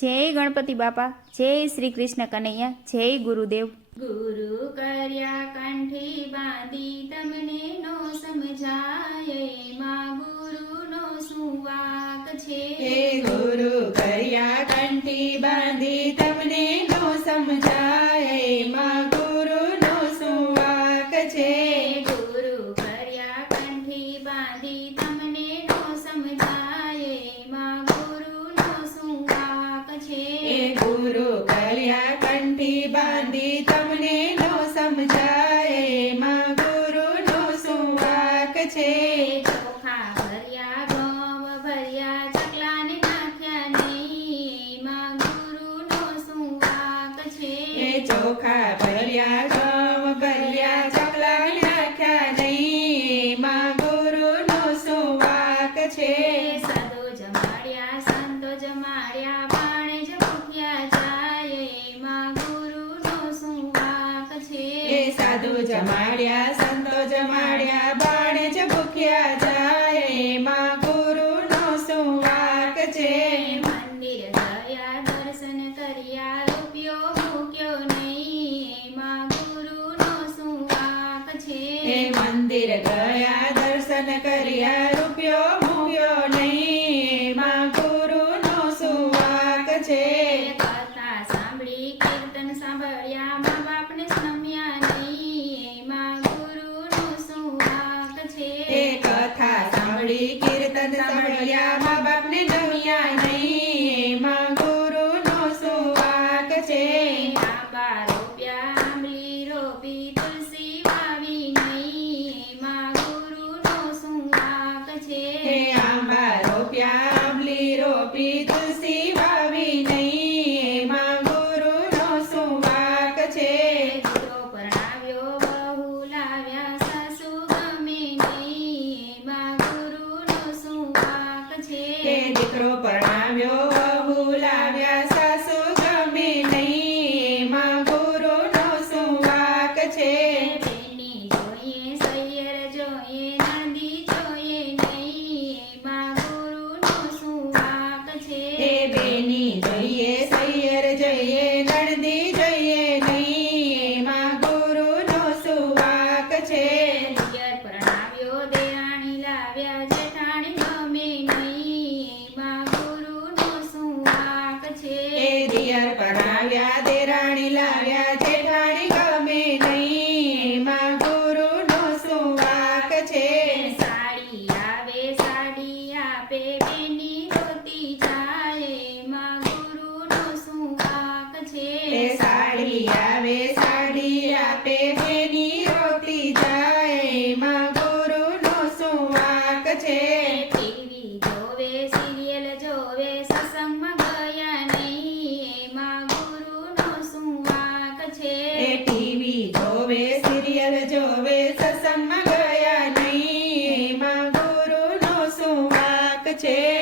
જય ગણપતિ બાપા, જય શ્રી કૃષ્ણ કનૈયા, જય ગુરુદેવ। ગુરુ કર્યા કંઠી બાંધી તમને નો સમજાય, એમાં ગુરુનો શું વાંક છે। હે ગુરુ કર્યા કંઠી બાંધી તમને નો સમજાય, એમાં ગુરુનો શું વાંક છે। ગુરુ કર્યા કંઠી બાંધી તમને નો સમજાય, એમાં ગુરુનો શું વાંક છે। હે ગુરુ કર્યા કંઠી બાંધી તમને નો સમજાય, એમાં ગુરુનો શું વાંક છે। ચોખા ભર્યા ઘઉં ભર્યા ચકલાને નાખ્યા નહીં, એમાં ગુરુનો શું વાંક છે। હે ચોખા ભર્યા ઘઉં ભર્યા ચકલા નાખ્યા નહીં, એમાં ગુરુનો શું વાંક છે। સાધુ જમાડ્યા સંતો જમાડ્યા પાણે જ ભૂખ્યા જાય, એમાં ગુરુનો શું વાંક છે। હે સાધુ જમાડ્યા સંતો જમાડ્યા બાણે જ ભૂખ્યા જાય, એમાં ગુરુનો શું વાંક છે। મંદિર ગયા દર્શન કર્યા રૂપિયો મૂક્યો નહીં, એમાં ગુરુનો શું વાંક છે। હે મંદિર ગયા દર્શન કર્યા રૂપિયો મૂક્યો નહીં, એમાં ગુરુનો શું વાંક છે। કથા સાંભળી કીર્તન સાંભળ્યા મા બાપને નમ્યા નહીં, એમાં ગુરુનો શું વાંક છે। હે કથા સાંભળી કીર્તન સાંભળ્યા મા બાપને નમ્યા નહીં, એમાં ગુરુનો શું વાંક છે। આંબા રોપ્યા આંબલી રોપી તુલસી વાવી નહીં, એમાં ગુરુનો શું વાંક છે। હે આંબા રોપ્યા આંબલી રોપી તુલસી વાવી નહીં, એમાં ગુરુનો શું વાંક છે। દીકરો પરણાવ્યો બહુ લાવ્યા સાસુ ગમે નહીં, એમાં ગુરુનો શું વાંક છે। હે દીકરો પરણાવ્યો વહુ લાવ્યા સાસુ ગમે નહીં, એમાં ગુરુનો શું વાંક છે। બેની જોઈએ સૈયર જોઈએ નંદી જોઈએ નહીં, એમાં ગુરુનો શું વાંક છે। હે બેની જોઈએ સૈયર જોઈએ નણદી જોઈએ નહીં, એમાં ગુરુનો શું વાંક છે। દિયર પરણાવ્યો દેરાણી લાવ્યા જેઠાણી ગમે નહીં, એમાં ગુરુનો શું વાંક છે। હે દિયર પરણાવ્યા દેરાણી લાવ્યા જેઠાણી ગમે નહીં, એમાં ગુરુનો શું વાંક છે। સાડી આવે સાડી આપે બેની રોતી જાય, એમાં ગુરુનો શું વાંક છે। હે સાડી આવે સાડી આપે બેની રોતી જાય, એમાં ગુરુનો શું વાંક છે। ટીવી જોવે સિરિયલ જોવે સત્સંગમાં ગયા નહીં, એમાં ગુરુનો શું વાંક છે। હે ટીવી જોવે સિરિયલ જોવે સત્સંગમાં ગયા નહીં, એમાં ગુરુનો શું વાંક છે।